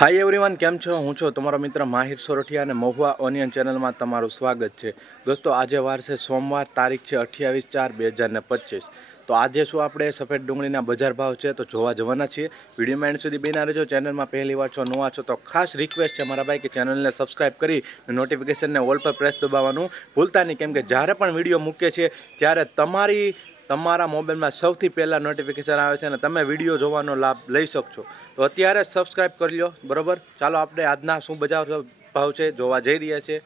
Hi everyone કેમ છો? હું છું તમારો મિત્ર માહિર સોરઠિયા અને મહુવા ઓનિયન ચેનલમાં તમારું સ્વાગત છે. દોસ્તો, આજે વાર છે સોમવાર, તારીખ છે અઠ્યાવીસ ચાર બે હજાર ને પચીસ. તો આજે શું આપણે સફેદ ડુંગળીના બજાર ભાવ છે તો જોવા જવાના છીએ. વિડીયોમાં એન્ડ સુધી બેના રહેજો. ચેનલમાં પહેલી વાર છો, નવા છો તો ખાસ રિક્વેસ્ટ છે મારા ભાઈ કે ચેનલને સબસ્ક્રાઈબ કરી નોટિફિકેશનને ઓલ પર પ્રેસ દબાવવાનું ભૂલતા નહીં. કેમ કે જ્યારે પણ વીડિયો મૂકીએ છીએ ત્યારે તમારી તમારા મોબાઈલમાં સૌથી પહેલાં નોટિફિકેશન આવે છે અને તમે વીડિયો જોવાનો લાભ લઈ શકશો. તો અત્યારે જ સબસ્ક્રાઈબ કરી લો બરોબર? ચાલો આપણે આજના શું બજાર ભાવ છે જોવા જઈ રહ્યા છે.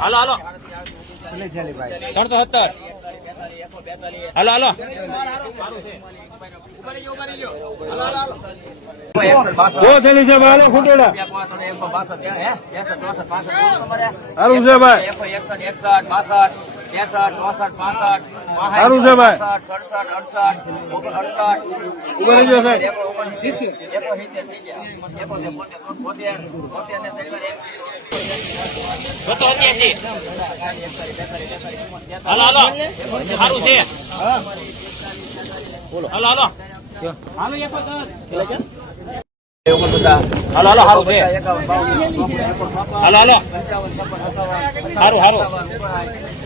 હાલો હાલો. ત્રણસો સત્તર. હાલો હાલો. થયેલી છે, ભાઈ ફૂટેલા સારું છે, ભાઈ. સારું છે, ભાઈ. ઊભા રહેજો, સાહેબ. બસો અત્યાસી સારું છે. હાલો હાલો. હાલો એકસો દસ હાલો હાલો હારું છે. હાલો હાલો. હારું સારું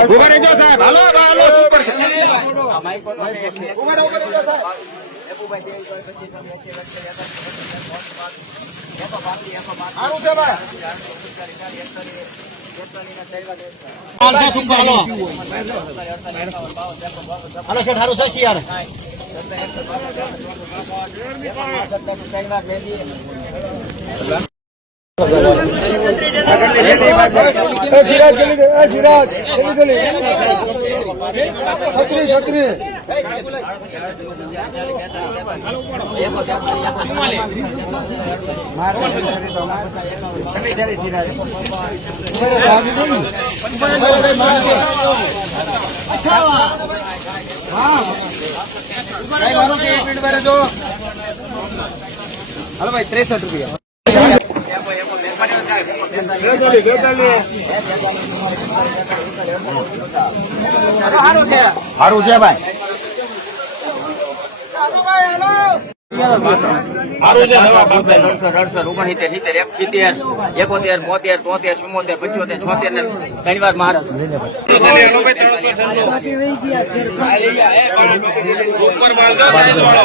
ઊભા રહેજો સાહેબ હાલો હાલો સુપર સારું છે ભાઈ હાલો સુપર હાલો હાલો શેઠ સારું છે યાર એ સિરાજ ગલી ગઈ સિરાજ ગલી ગલી છત્રી છત્રી. હાલો ભાઈ ત્રેસઠ રૂપિયા. સારું છે ભાઈ. એકોતેર બોતેર તોતેર ચુમ્મોતેર પંચોતેર છોતેર ને ઘણી વાર મહારાજ ઉપર માલ દો સાઈઝ વાળો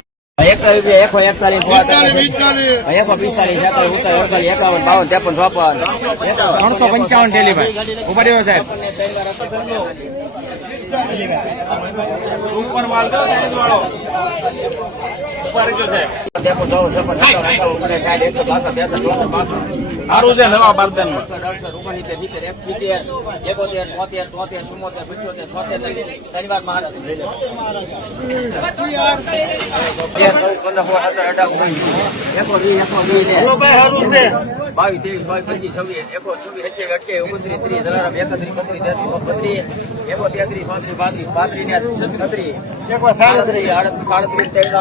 એકસો એકતાલીસ એકસો પિસ્તાલીસ એકતાલીસ ઉતાલીસ એકાવન બાવન ત્રેપન ચોપન ત્રણસો પંચાવન થેલી ભાઈ ઊભા રહ્યો સાહેબ ઉપર માલ દો સાઈઝ વાળો ઉપર સાહેબ ત્રેપન, ચોપન, છપ્પન, એકસો બાસઠ, બેસઠ ચોસઠ, બાસઠ. સારું છે નવા બારદાનમાં અડસઠ, સિત્તેર, એકોતેર, તોતેર, તોતેર, ચુમ્મોતેર, પંચોતેર, છોતેર, તારી વાતમાં આનંદ લઈ તેર, ચૌદ, પંદર, સોળ, સત્તર, અઢાર, ઓગણીસ, એકો, વીસ, એકસો વીસ ને બાવીસ, ત્રેવીસ, ચોવીસ, પચીસ, છવ્વીસ, એકો, છવ્વીસ, અઠ્યાવીસ અઠ્યાવીસ, ઓગણત્રીસ, ત્રીસ, અઢાર, એકત્રીસ, બત્રીસ, તેત્રીસ, બત્રીસ, એકો, તેત્રીસ, પાંત્રીસ પાંત્રીસ, પાંત્રીસ ને છત્રીસ, સાડત્રીસ, તેત્રીસ,